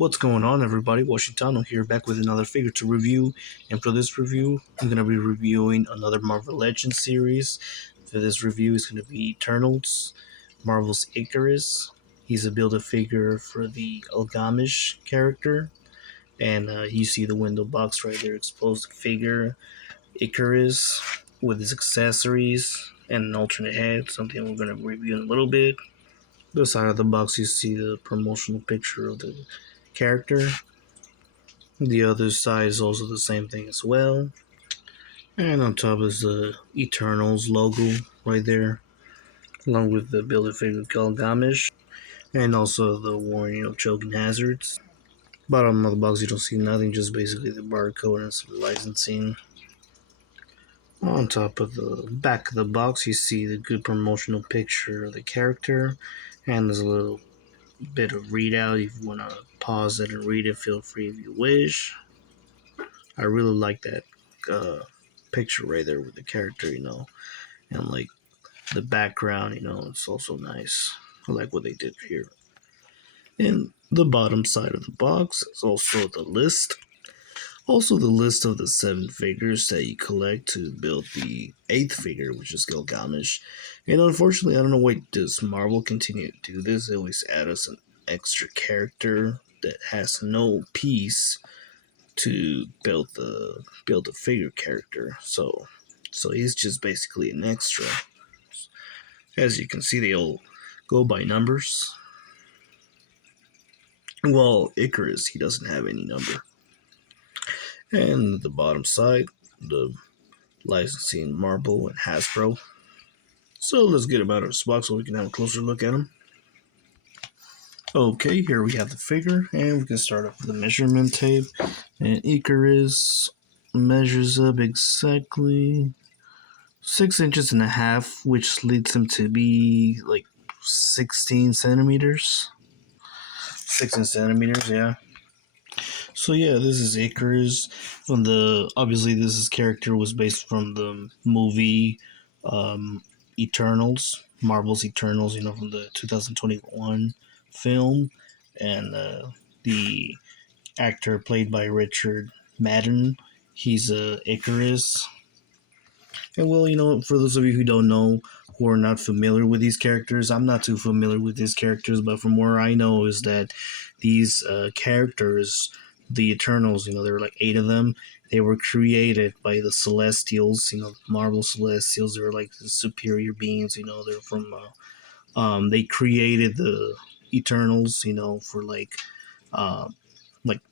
What's going on, everybody? Washingtano here, back with another figure to review. And for this review, I'm going to be reviewing another Marvel Legends series. For this review is going to be Eternals, Marvel's Ikaris. He's a build-a-figure for the Ilgamish character. And you see the window box right there, exposed figure, Ikaris, with his accessories and an alternate head, something we're going to review in a little bit. The side of the box, you see the promotional picture of the character. The other side is also the same thing as well. And on top is the Eternals logo right there, along with the Build-A-Figure Gilgamesh, and also the warning of choking hazards. Bottom of the box, you don't see nothing, just basically the barcode and some licensing. On top of the back of the box, you see the good promotional picture of the character, and there's a little bit of readout. If you want to pause it and read it, feel free if you wish. I really like that picture right there with the character, and like the background, it's also nice. I like what they did here. And the bottom side of the box is also the list. Also, the list of the 7 figures that you collect to build the 8th figure, which is Gilgamesh. And unfortunately, I don't know why does Marvel continue to do this. They always add us an extra character that has no piece to build the figure character. So he's just basically an extra. As you can see, they all go by numbers. Well, Ikaris, he doesn't have any number. And the bottom side, the licensing Marvel and Hasbro. So let's get him out of his box so we can have a closer look at him. Okay, here we have the figure, and we can start off with the measurement tape. And Ikaris measures up exactly 6.5 inches, which leads him to be like 16 centimeters. 16 centimeters, yeah. So yeah, this is Ikaris. Obviously this character was based from the movie Eternals, Marvel's Eternals, from the 2021 film, and the actor played by Richard Madden, he's Ikaris. And well, for those of you who don't know, who are not familiar with these characters, I'm not too familiar with these characters, but from where I know is that these characters, the Eternals, there were like 8 of them. They were created by the Celestials, Marvel Celestials. They were like the superior beings, they're from, they created the Eternals, for like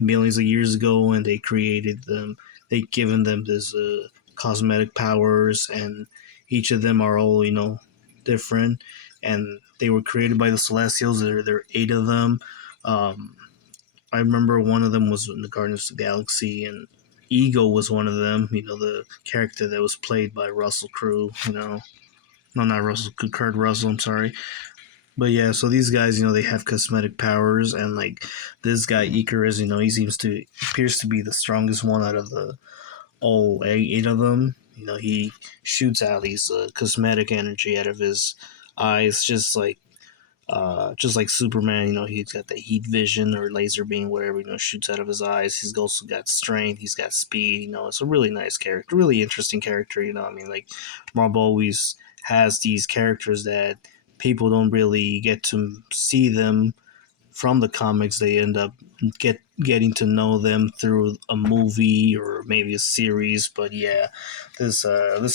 millions of years ago, and they created them. They given them this cosmetic powers, and each of them are all different, and they were created by the Celestials. There are 8 of them. I remember one of them was in the Guardians of the Galaxy, and Ego was one of them. The character that was played by Russell Crowe. No, not Russell, Kurt Russell. I'm sorry. But yeah, so these guys, they have cosmetic powers, and like this guy Ikaris, he appears to be the strongest one out of the all 8 of them. He shoots out these cosmetic energy out of his eyes, just like Superman. He's got the heat vision or laser beam, whatever. Shoots out of his eyes. He's also got strength. He's got speed. It's a really nice character, really interesting character. Like Marvel always has these characters that people don't really get to see them from the comics. They end up getting to know them through a movie or maybe a series. But yeah, this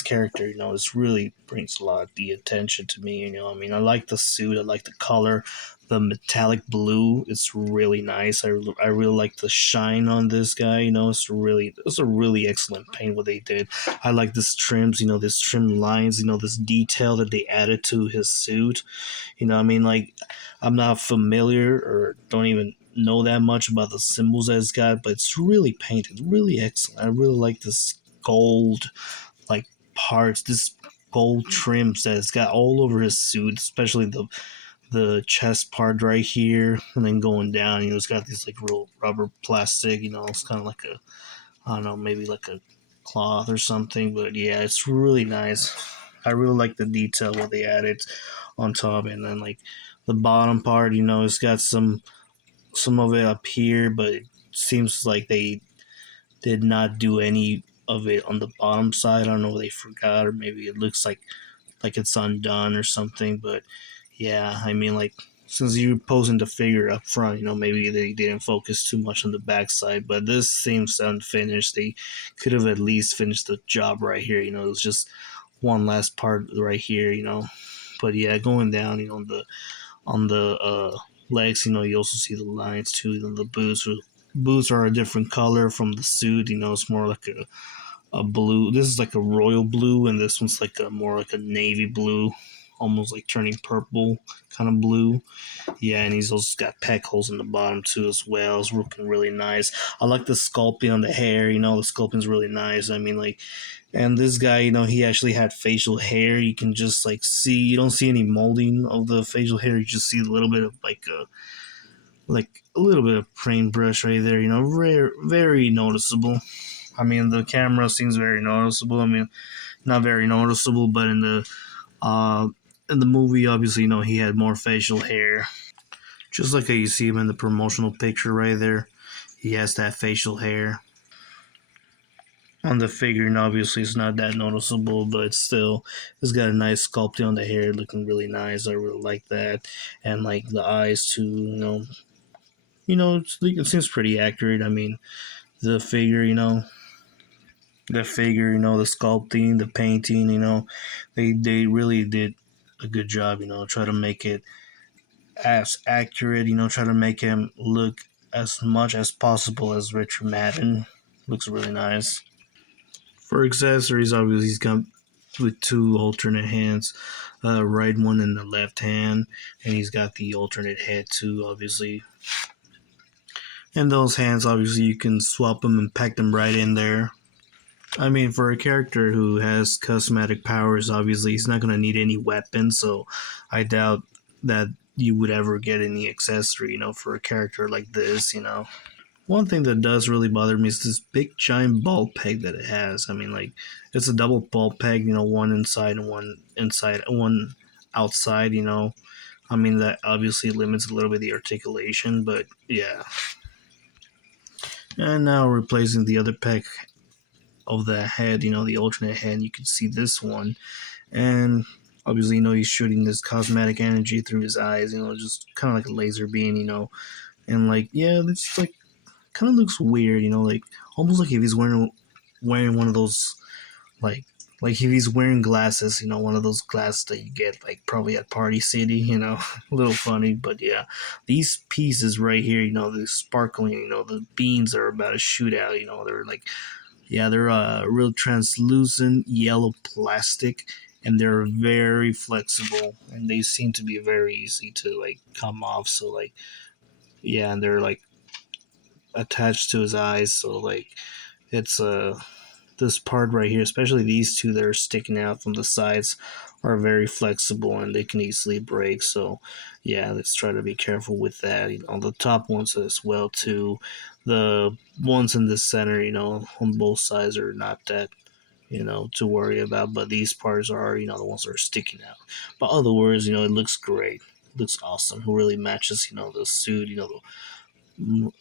character, this really brings a lot of the attention to me. I like the suit. I like the color. The metallic blue, it's really nice. I really like the shine on this guy. It's a really excellent paint what they did. I like this trims. This trim lines. This detail that they added to his suit. Like I'm not familiar or don't even know that much about the symbols that it's got, but it's really painted, really excellent. I really like this gold like parts, this gold trims that it's got all over his suit, especially the chest part right here, and then going down, it's got these like real rubber plastic, it's kind of like I don't know, maybe like a cloth or something, but yeah, it's really nice. I really like the detail what they added on top, and then like the bottom part, it's got some some of it up here, but it seems like they did not do any of it on the bottom side. I don't know if they forgot, or maybe it looks like it's undone or something. But yeah, I mean, like, since you're posing the figure up front, maybe they didn't focus too much on the backside. But this seems unfinished. They could have at least finished the job right here. It was just one last part right here. But yeah, going down, on the legs, you also see the lines too. The boots are a different color from the suit. It's more like a blue. This is like a royal blue, and this one's like a more like a navy blue, almost like turning purple kind of blue. Yeah, and he's also got peck holes in the bottom too as well. It's looking really nice. I like the sculpting on the hair. The sculpting's really nice. I mean, like, and this guy, he actually had facial hair. You can just like see. You don't see any molding of the facial hair. You just see a little bit of like a little bit of paintbrush right there. Very very noticeable. I mean, the camera seems very noticeable. I mean, not very noticeable, but uh in the movie, obviously, he had more facial hair. Just like how you see him in the promotional picture right there, he has that facial hair. On the figure, and obviously it's not that noticeable, but still, it's got a nice sculpting on the hair, looking really nice. I really like that, and like the eyes too. It seems pretty accurate. I mean, the figure, the sculpting, the painting, they really did a good job. Try to make it as accurate. Try to make him look as much as possible as Richard Madden. Looks really nice. For accessories, obviously he's got with two alternate hands, right one in the left hand, and he's got the alternate head too, obviously. And those hands, obviously, you can swap them and pack them right in there. I mean, for a character who has cosmetic powers, obviously he's not gonna need any weapons, so I doubt that you would ever get any accessory, for a character like this. One thing that does really bother me is this big giant ball peg that it has. I mean, like, it's a double ball peg, one inside and one outside. I mean, that obviously limits a little bit the articulation, but yeah. And now replacing the other peg of the head, the alternate head, you can see this one. And obviously, he's shooting this cosmetic energy through his eyes, just kind of like a laser beam. And like, yeah, it's like kind of looks weird, like almost like if he's wearing one of those like if he's wearing glasses, one of those glasses that you get like probably at Party City, a little funny, but yeah, these pieces right here, they're sparkling, the beans are about to shoot out, they're like, yeah, they're real translucent yellow plastic, and they're very flexible, and they seem to be very easy to like come off. So like, yeah, and they're like attached to his eyes, so like it's this part right here, especially these two that are sticking out from the sides, are very flexible and they can easily break. So yeah, let's try to be careful with that. The top ones as well too. The ones in the center, on both sides are not that to worry about, but these parts are the ones that are sticking out. But other words, it looks great. It looks awesome. It really matches the suit,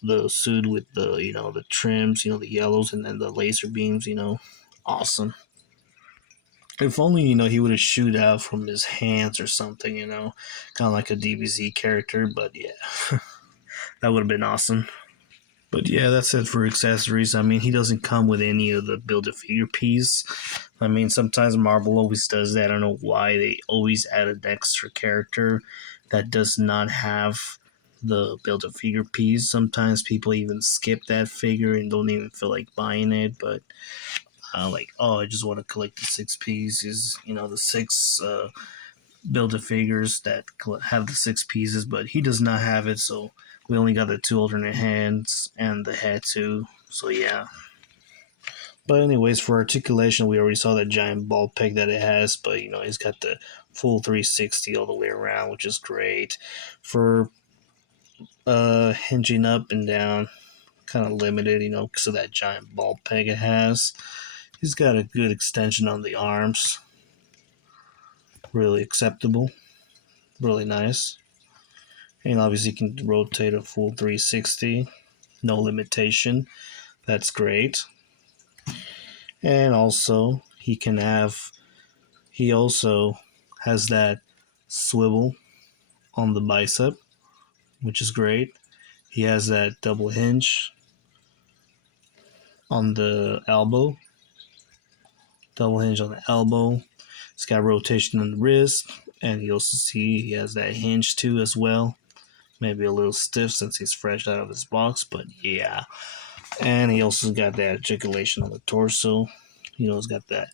the suit with the the trims, the yellows, and then the laser beams. Awesome. If only he would have shoot out from his hands or something. Kind of like a DBZ character. But yeah, that would have been awesome. But yeah, that's it for accessories. I mean, he doesn't come with any of the Build-A-Figure piece. I mean, sometimes Marvel always does that. I don't know why they always add an extra character that does not have the Build-A-Figure piece. Sometimes people even skip that figure and don't even feel like buying it. But like, oh, I just want to collect the six pieces. The six Build-A-Figures that have the six pieces, but he does not have it. So we only got the two alternate hands and the head too. So yeah. But anyways, for articulation, we already saw that giant ball peg that it has, but he's got the full 360 all the way around, which is great. For hinging up and down, kind of limited, because of that giant ball peg it has. He's got a good extension on the arms. Really acceptable. Really nice. And obviously, you can rotate a full 360, no limitation. That's great. And also, he also has that swivel on the bicep, which is great. He has that double hinge on the elbow, double hinge on the elbow. It's got rotation on the wrist, and you also see he has that hinge too as well. Maybe a little stiff since he's fresh out of his box, but yeah. And he also got that articulation on the torso. He's got that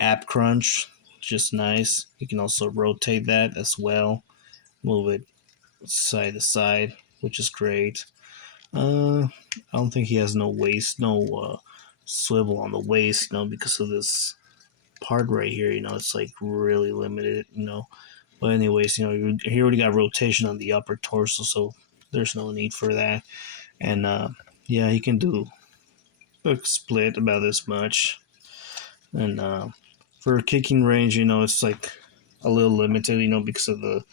ab crunch, just nice. You can also rotate that as well, move it side to side, which is great. I don't think he has no swivel on the waist, because of this part right here. It's like really limited. But anyways, he already got rotation on the upper torso, so there's no need for that. And yeah, he can do a split about this much. And for kicking range, it's like a little limited, because of the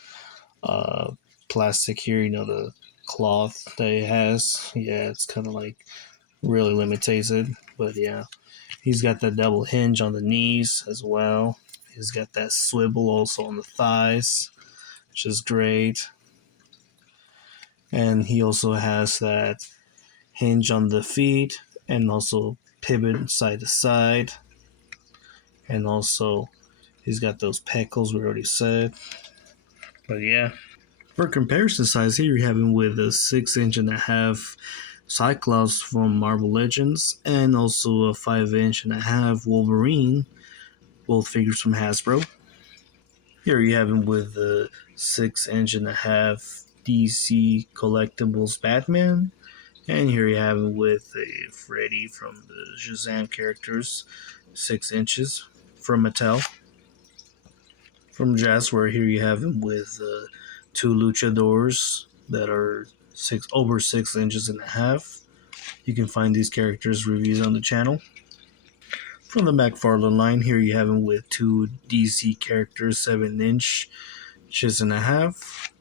uh, plastic here, the cloth that it has. Yeah, it's kind of like really limits it. But yeah, he's got that double hinge on the knees as well. He's got that swivel also on the thighs, which is great. And he also has that hinge on the feet and also pivot side to side. And also, he's got those pecals we already said. But yeah. For comparison size, here you have him with a 6 inch and a half Cyclops from Marvel Legends, and also a 5 inch and a half Wolverine, both figures from Hasbro. Here you have him with the 6 inch and a half DC Collectibles Batman, and here you have him with a Freddy from the Shazam characters, 6 inches from Mattel. From Jazzware, here you have him with two luchadors that are over 6 inches and a half. You can find these characters' reviews on the channel. From the McFarlane line, here you have him with two DC characters, 7 inches and a half.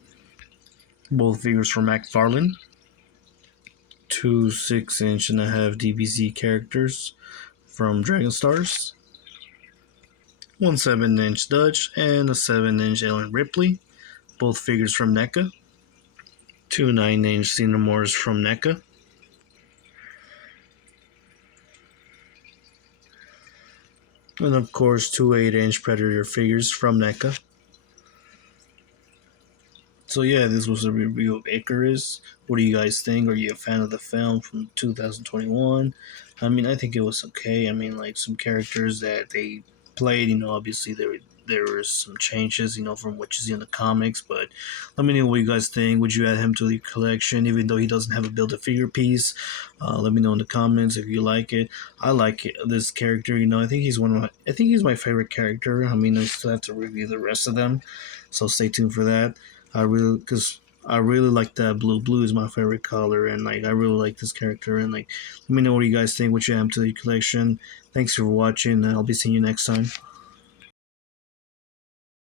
Both figures from McFarlane. Two 6 inch and a half DBZ characters from Dragon Stars. One 7 inch Dutch and a 7 inch Ellen Ripley. Both figures from NECA. Two 9 inch Cinemores from NECA. And of course, two 8 inch Predator figures from NECA. So yeah, this was a review of Ikaris. What do you guys think? Are you a fan of the film from 2021? I think it was okay. Like some characters that they played, obviously there were some changes, from what you see in the comics. But let me know what you guys think. Would you add him to the collection, even though he doesn't have a Build-A-Figure piece? Let me know in the comments if you like it. I like this character. I think he's my favorite character. I still have to review the rest of them, so stay tuned for that. I really like that blue. Blue is my favorite color, and I really like this character. And let me know what you guys think. What you add to the collection. Thanks for watching, and I'll be seeing you next time.